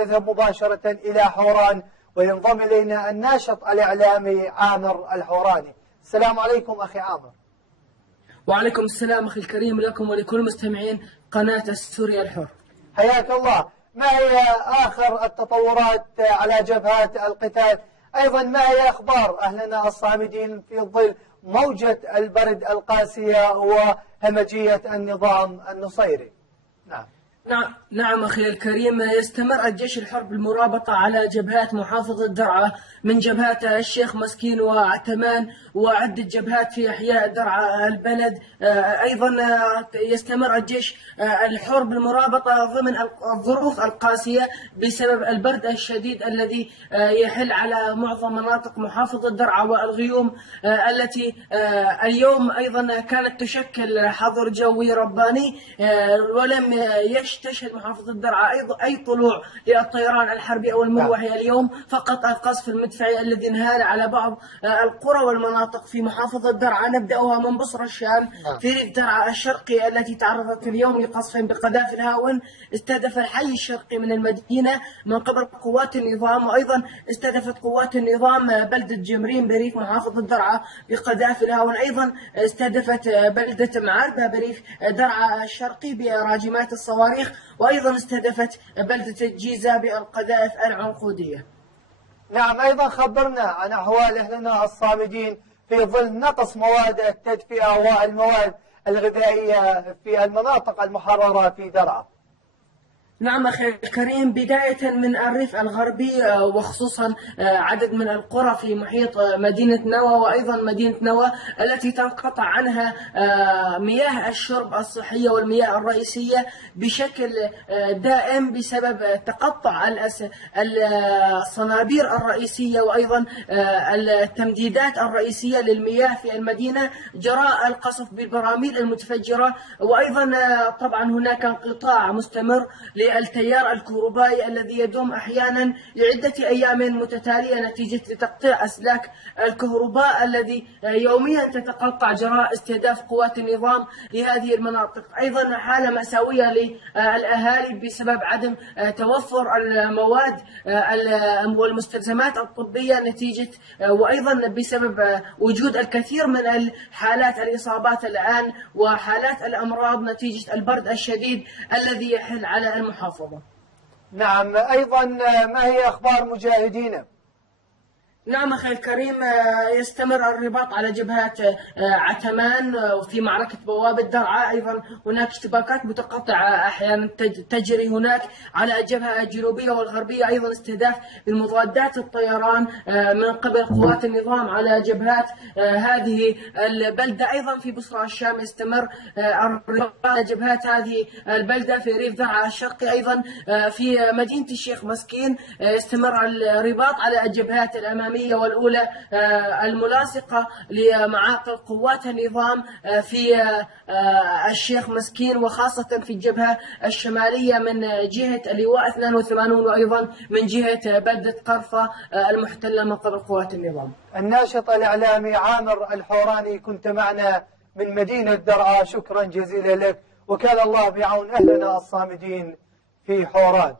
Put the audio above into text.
نذهب مباشرة إلى حوران وينضم إلينا الناشط الإعلامي عامر الحوراني. السلام عليكم أخي عامر. وعليكم السلام أخي الكريم، لكم ولكل مستمعين قناة السوري الحر. حياك الله. ما هي آخر التطورات على جبهات القتال؟ أيضا ما هي أخبار أهلنا الصامدين في ظل موجة البرد القاسية وهمجية النظام النصيري؟ نعم أخي الكريم، يستمر الجيش الحر بالمرابطة على جبهات محافظة درعا، من جبهات الشيخ مسكين وعتمان وعدة جبهات في أحياء درعا البلد. أيضا يستمر الجيش الحر بالمرابطة ضمن الظروف القاسية بسبب البرد الشديد الذي يحل على معظم مناطق محافظة درعا والغيوم، التي اليوم أيضا كانت تشكل حظر جوي رباني، ولم تشهد محافظة درعا أي طلوع للطيران الحربي أو المروحي اليوم، فقط القصف المدفعي الذي انهال على بعض القرى والمناطق في محافظة درعا. نبدأها من بصرة الشام في ريف درعا الشرقي التي تعرضت اليوم لقصف بقذائف الهاون استهدف الحي الشرقي من المدينة من قبل قوات النظام، وأيضا استهدفت قوات النظام بلدة جمرين بريف محافظة درعا بقذائف الهاون. أيضا استهدفت بلدة معاربة بريف درعا الشرقي براجمات الصواريخ، وأيضا استهدفت بلدة الجيزة بالقذائف العنقودية. نعم، أيضا خبرنا عن أحوال أهلنا الصامدين في ظل نقص مواد التدفئة والمواد الغذائية في المناطق المحررة في درعا. نعم أخي الكريم، بداية من الريف الغربي وخصوصا عدد من القرى في محيط مدينة نوى وأيضا مدينة نوى التي تنقطع عنها مياه الشرب الصحية والمياه الرئيسية بشكل دائم بسبب تقطع الصنابير الرئيسية وأيضا التمديدات الرئيسية للمياه في المدينة جراء القصف بالبراميل المتفجرة، وأيضا طبعا هناك انقطاع مستمر التيار الكهربائي الذي يدوم أحيانا لعدة أيام متتالية نتيجة لتقطيع أسلاك الكهرباء الذي يوميا تتقطع جراء استهداف قوات النظام لهذه المناطق. أيضا حالة مأساوية للأهالي بسبب عدم توفر المواد والمستلزمات الطبية نتيجة وأيضا بسبب وجود الكثير من الحالات الإصابات الآن وحالات الأمراض نتيجة البرد الشديد الذي يحل على المحافظة. نعم، أيضا ما هي أخبار مجاهدينا؟ نعم أخي الكريم، يستمر الرباط على جبهات عتمان وفي معركة بوابة درعا. أيضا هناك اشتباكات متقطعة أحيانا تجري هناك على الجبهة الجنوبية والغربية، أيضا استهداف بالمضادات الطيران من قبل قوات النظام على جبهات هذه البلدة. أيضا في بصرة الشام يستمر الرباط على جبهات هذه البلدة في ريف درعا الشرقي. أيضا في مدينة الشيخ مسكين يستمر الرباط على الجبهات الأمامية والأولى الملاصقة لمعاقل قوات النظام في الشيخ مسكين، وخاصة في الجبهة الشمالية من جهة اللواء 82 وأيضا من جهة بلدة قرفة المحتلة من قبل قوات النظام. الناشط الإعلامي عامر الحوراني كنت معنا من مدينة درعا، شكرا جزيلا لك، وكان الله بعون أهلنا الصامدين في حوران.